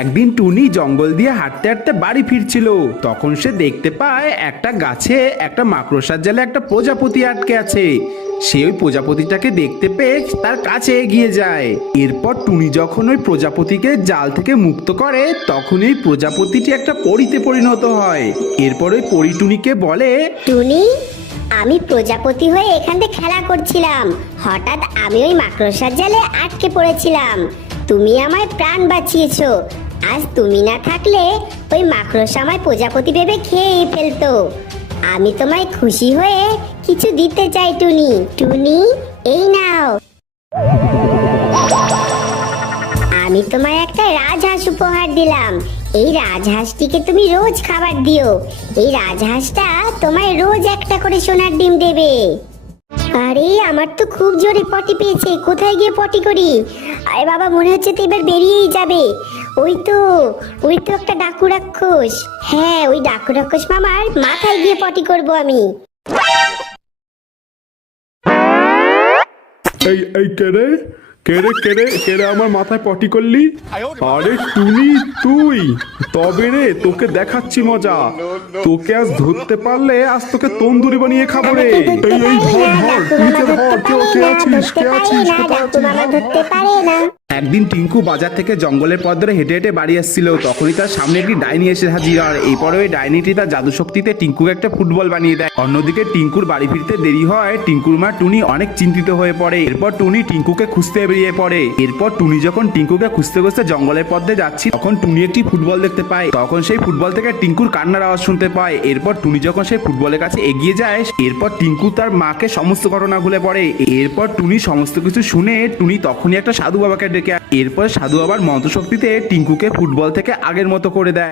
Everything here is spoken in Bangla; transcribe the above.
একদিন টুনি জঙ্গল দিয়ে হাঁটতে হাঁটতে বাড়ি ফিরছিল। তখন সে দেখতে পায় একটা গাছে একটা মাকড়সার জালে একটা প্রজাপতি আটকে আছে। সে ওই প্রজাপতিটাকে দেখতে পেয়ে তার কাছে এগিয়ে যায়। এরপর টুনি যখন ওই প্রজাপতিকে জাল থেকে মুক্ত করে তখন এই প্রজাপতিটি একটা পরীতে পরিণত হয়। এরপর ওই পরী টুনিকে বলে, টুনি, আমি প্রজাপতি হয়ে এখান থেকে খেলা করছিলাম, হঠাৎ আমি ওই মাকড়সার জালে আটকে পড়েছিলাম। তুমি আমায় প্রাণ বাঁচিয়েছো। আজ তুমি না থাকলে ওই মাকড়সা আমায় প্রজাপতি ভেবে খেয়েই ফেলতো। আমি তোমায় খুশি হয়ে কিছু দিতে চাই টুনি। টুনি, এই নাও। আমি তোমায় একটা রাজহাঁস উপহার দিলাম। এই রাজহাঁসটিকে তুমি রোজ খাবার দিও। এই রাজহাঁসটা তোমায় রোজ একটা করে সোনার ডিম দেবে। আরে, আমার তো খুব জোরে পটি পেয়েছে, কোথায় গিয়ে পটি করি? আরে বাবা, মনে হচ্ছে তো এবার বেরিয়েই যাবে। ওই তো একটা ডাকু রাক্ষস। হ্যাঁ, ওই ডাকু রাক্ষস মামার মাথায় গিয়ে পটি করব আমি। এই এই কেড়ে কেড়ে কেড়ে কেড়ে আমার মাথায় পটি করলি? আরে টুনি, তুই? তবে রে, তোকে দেখাচ্ছি মজা। তোকে আজ ধরতে পারলে আজ তোকে তন্দুরি বানিয়ে খাবো রে। এই এই ধর ধর, তুই ধর। কে আছিস? কোথায় আছিস? ধরতে পারে না। একদিন টিঙ্কু বাজার থেকে জঙ্গলের পথ ধরে হেঁটে হেঁটে বাড়ি আসছিল। তখনই তার সামনে একটি ডাইনি এসে হাজির হয়। এরপরে ওই ডাইনিটি তার জাদু শক্তিতে টিঙ্কুকে একটা ফুটবল বানিয়ে দেয়। অন্যদিকে টিঙ্কুর বাড়ি ফিরতে দেরি হয়। টিঙ্কুর মা টুনি অনেক চিন্তিত হয়ে পড়ে। এরপর টুনি টিঙ্কুকে খুঁজতে বেরিয়ে পড়ে। এরপর টুনি যখন টিঙ্কুকে খুঁজতে খুঁজতে জঙ্গলের পথ দিয়ে যাচ্ছি তখন টুনি একটি ফুটবল দেখতে পায়। তখন সেই ফুটবল থেকে টিঙ্কুর কান্নার আওয়াজ শুনতে পায়। এরপর টুনি যখন সেই ফুটবলের কাছে এগিয়ে যায়, এরপর টিঙ্কু তার মাকে সমস্ত ঘটনা খুলে পড়ে। এরপর টুনি সমস্ত কিছু শুনে টুনি তখনই একটা সাধু বাবাকে ডেকে। এরপর সাধু বাবার মন্ত্রশক্তিতে টিঙ্কুকে ফুটবল থেকে আগের মতো করে দেয়।